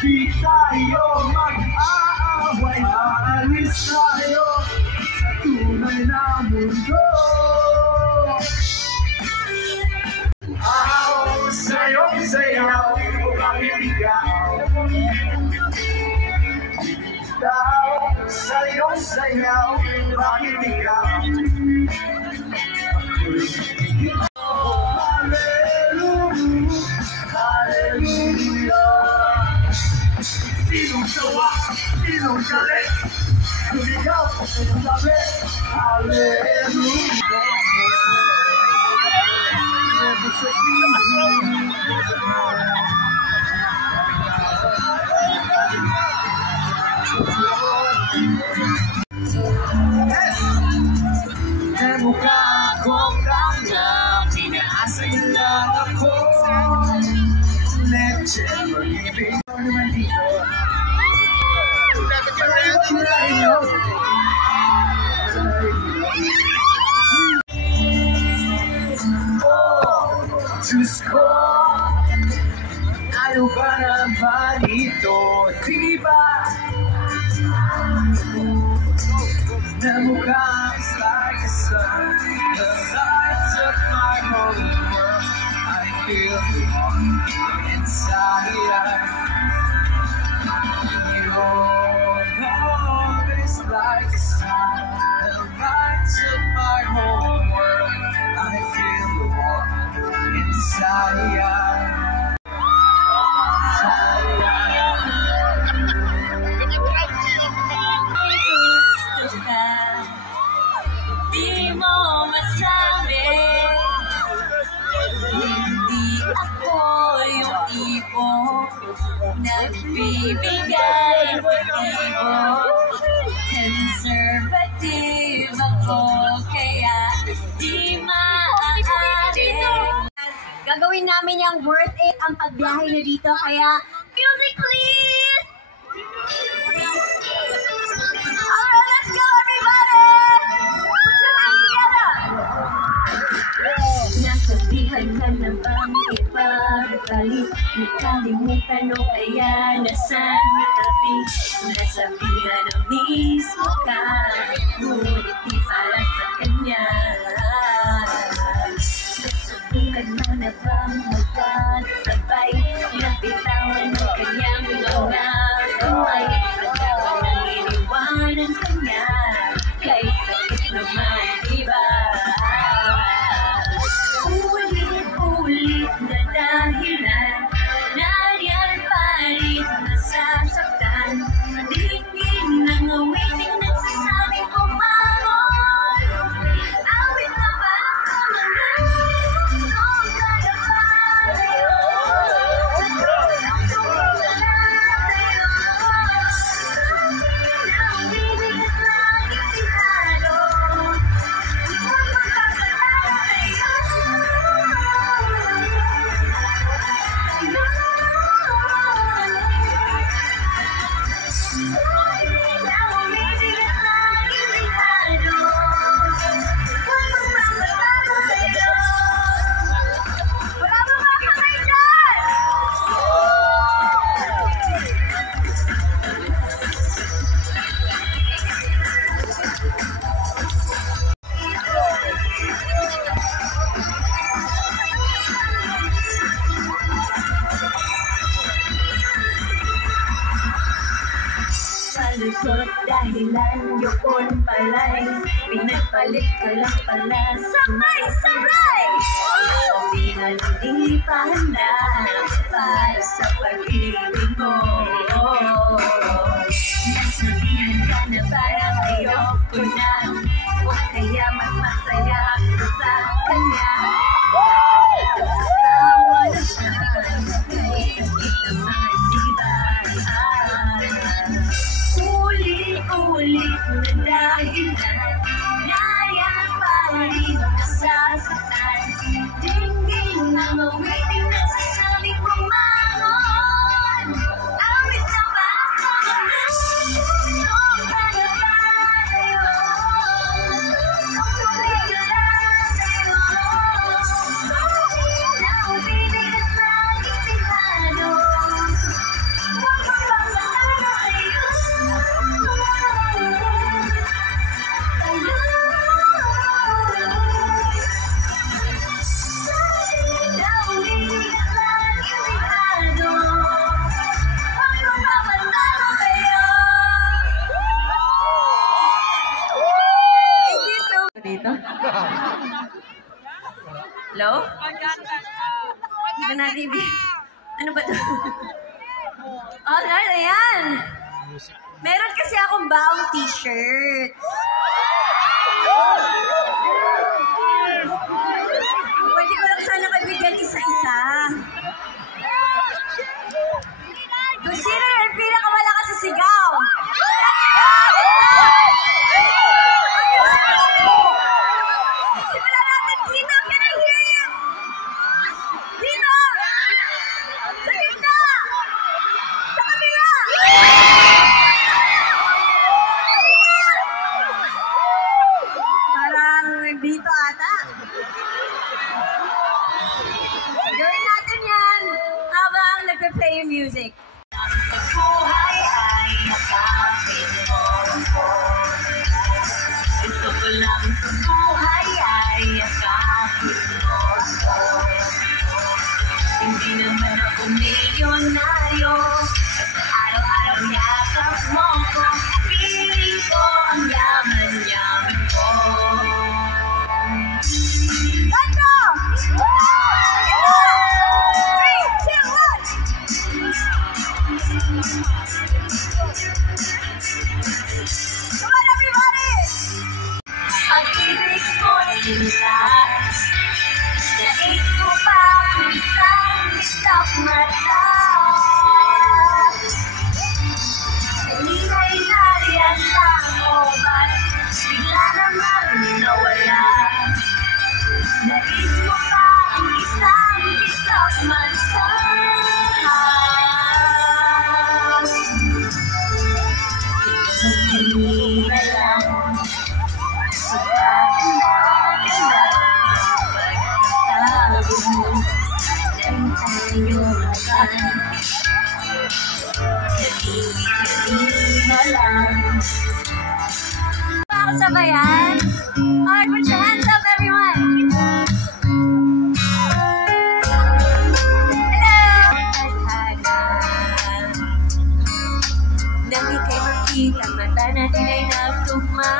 Di tayo mag-aaway, aalis tayo sa tunay na mundo. Sayaw, sayaw, bakit ikaw? Sayaw, sayaw, bakit ikaw? Sinong sawa, sinong galit, sumigaw, sabi, hallelujah. Mukha akong kanya, pinaasa niya lang ako. Leche, mag-ibig ko naman dito. Diyos ko, ano ba naman ito? Di ba? Na mukha is like a sun, the lights of my whole world. I feel the warmth inside. Your love is like a sun, the lights of my whole world. I feel the warmth inside. Di mo masabi, hindi ako yung tipo nagbibigay motibo. Conservative ako, kaya di maaari. Gagawin namin yung worth it ang pagbiyahe nyo dito, kaya music please! Alright, let's go everybody! Put your hands together! Nasabihan ka na bang ipagbalik? Nakalimutan o kaya nasan tabi? Nasabihan na mismo ka, ngunit di para sa kanya. Susubukan mo na bang magkasabay? Nabitawan ang kanyang mga kamay. Pagkawa nang iniwanan kanya, kay sakit naman, diba? Ulit-ulit na dahilan, nariyan pa rin nasasaktan. Maligin ng awiting nagsasabing kumangon. Awit na ba sa mga gusto ka na tayo? Ang tungkol na tayo. Naumibigat laging tinalo. Huwag magpapalala tayo. Palusot dahilan yun pala'y pinagpalit ka lang pala sabay-sabay. Sabihan hindi pa handa para sa pag-ibig mo. Nasabihan ka na parang ayoko na, o kaya mas masaya ako sa kanya. Sasawa na siya, kaya sakit naman, diba? na dahilan na yan pa rin nasasaktan. Dingding ang awiting nagsasabi kong mangon. Awit na ba ako na sobrang tayo? Kung tuloy ka lang sa'yo, na uminig at laging pintado. Huwag mo bang maayo? Dito? Hello? Hindi na TV. Ano ba ito? Oh, ayan. Meron kasi akong baong t-shirt. Pwede ko lang sana kabigyan isa-isa. Kung sino na yung pinakamalakas sa sigaw? Simulan natin. Dino, can I hear you? Dino! Sa gitna! Sa kabila! Parang dito ata. Gawin natin yan habang nagpe-play yung music. Sa buhay ay nakapin mo ako. Gusto ko lang sa buhay ay yakapin mo ako. Hindi naman ako milyonaryo, basta araw-araw yakap mo ko. Piling ko ang yaman-yaman ko. Let's go! 3, 2, 1! Come on, everybody! Pag-ibig ko sila, nais ko pa kung isang isang mata. Kanila'y nariyan lang o ba't bigla namang nawala? Nais ko pa kung isang isang mata. Kanila lang Ako sabayan. Alright, put your hands up, everyone. Hello! Nang ika'y makita, mata natin ay nagtugma.